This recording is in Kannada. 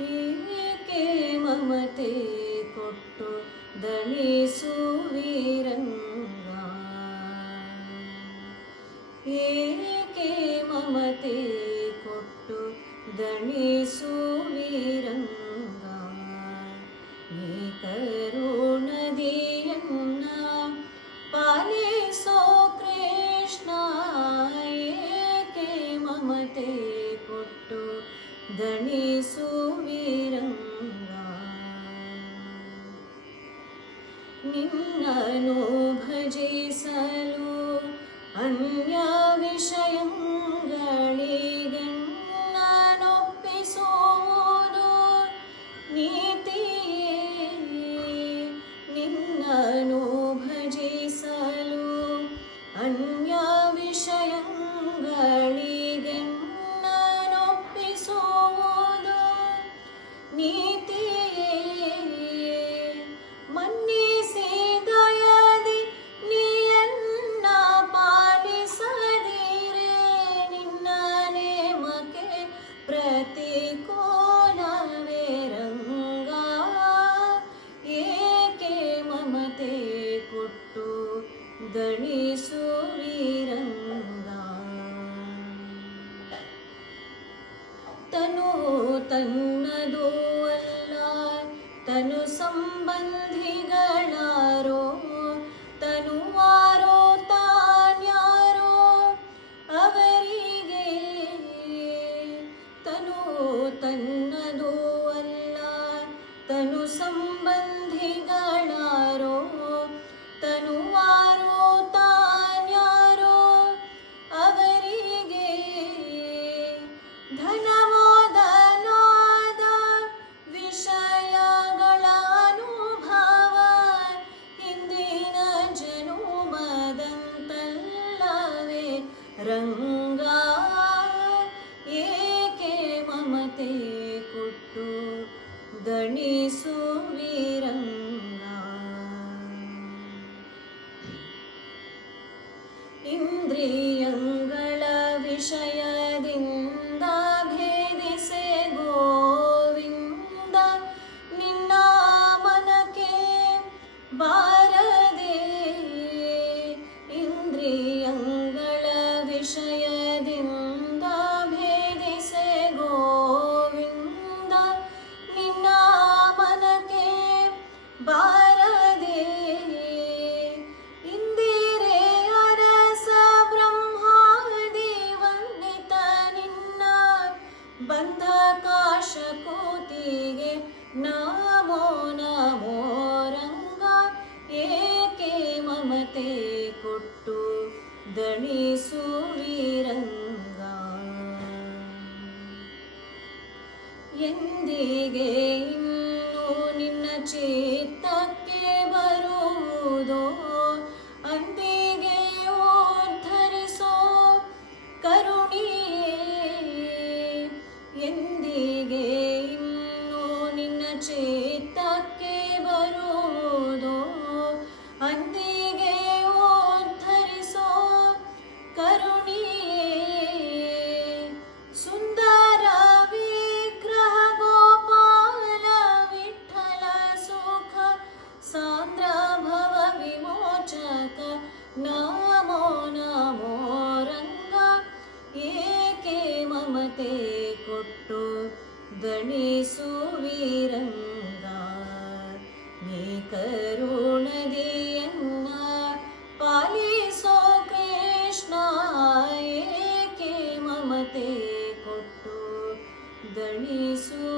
ఏకేమమతే కొట్టు దణీసూ వీరంగీ ఏకేమమతే కొట్టు దణీసూ వీరంగీ నీ తరుణ దియే కున్నా పాలేసో కృష్ణ ఏకేమమతే కొట్టు దణీసూ निनो भजे सलो अन्या विषयम् ತ್ರಿಕೋನವೇ ಏಕೆ ಮಮತೆ ಕೊಟ್ಟು ದಣಿಸೂರಿ ರಂಗ ತನು ತನ್ನ अनुसंबन्धिना इन्द्रिय ನಮೋ ನಮೋ ರಂಗ ಏಕೆ ಮಮತೆ ಕೊಟ್ಟು ದಣಿ ಸೂರಿ ಎಂದಿಗೆ ಇನ್ನೂ ನಿನ್ನ ಚೇತ ते कुट्ट दणीसु वीरं दार मे करुणादियं वार पाहि सो ममते कुट्ट दणीसु